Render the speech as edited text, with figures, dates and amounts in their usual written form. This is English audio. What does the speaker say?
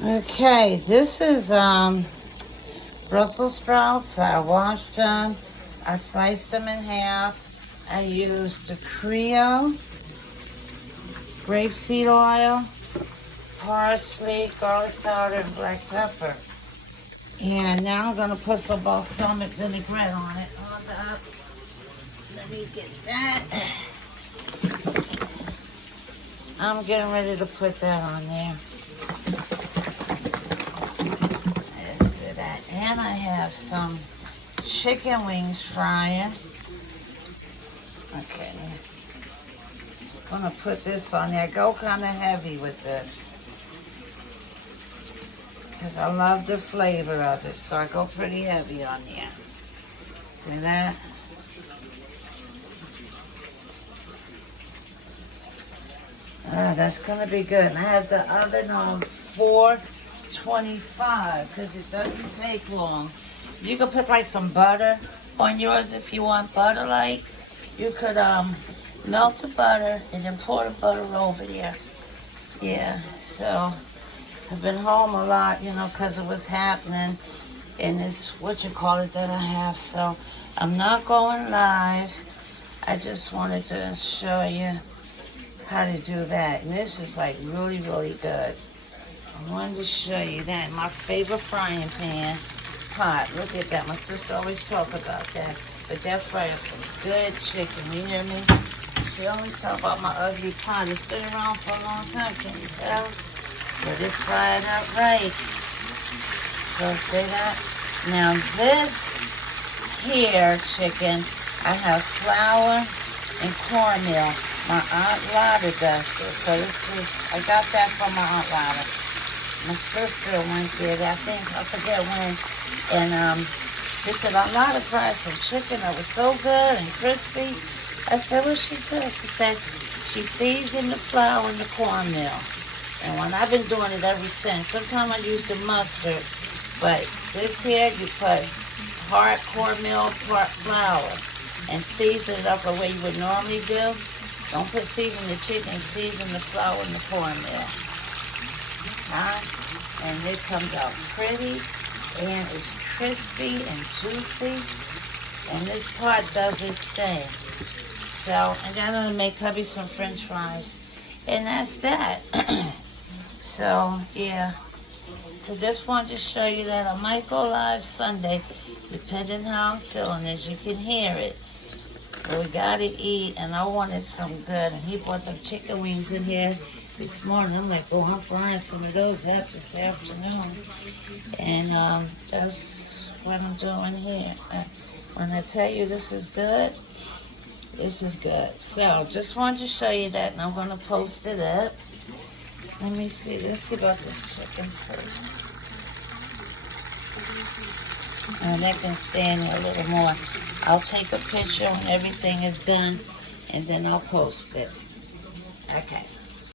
Okay, this is Brussels sprouts. I washed them. I sliced them in half. I used the Creole, grapeseed oil, parsley, garlic powder, and black pepper. And now I'm going to put some balsamic vinaigrette on it. Hold up. Let me get that. I'm getting ready to put that on there. Let's do that. And I have some chicken wings frying. Okay. I'm going to put this on there. Go kind of heavy with this, because I love the flavor of it, so I go pretty heavy on there. See that? That's gonna be good. And I have the oven on 425 because it doesn't take long. You could put like some butter on yours if you want butter. Like you could melt the butter and then pour the butter over there. Yeah. So I've been home a lot, you know, because of what's happening in this that I have. So I'm not going live. I just wanted to show you how to do that. And this is like really, really good. I wanted to show you that. My favorite frying pan pot. Look at that. My sister always talk about that. But that fries some good chicken. You hear me? She always talk about my ugly pot. It's been around for a long time. Can you tell? But it fried up right. So see that? Now this here chicken, I have flour and cornmeal. My Aunt Lotta does this. So I got that from my Aunt Lotta. My sister went there, I forget when, and she said, Aunt Lotta fried some chicken that was so good and crispy. I said, what'd she do? She said, she seasoned the flour and the cornmeal. And when I've been doing it ever since. Sometimes I use the mustard, but this here you put hard cornmeal, part flour, and season it up the way you would normally do. Don't put season the chicken, season the flour and the cornmeal. And it comes out pretty, and it's crispy and juicy, and this part does its thing. So, and then I'm gonna make hubby some French fries, and that's that. So, yeah. So just wanted to show you that I might go live Sunday, depending how I'm feeling, as you can hear it. But we gotta eat, and I wanted some good. And he brought them chicken wings in here this morning. I'm like, oh, I'm frying some of those up this afternoon. And that's what I'm doing here. When I tell you this is good, this is good. So just wanted to show you that, and I'm gonna post it up. Let me see. Let's see about this chicken first. And that can stand there a little more. I'll take a picture when everything is done, and then I'll post it. Okay.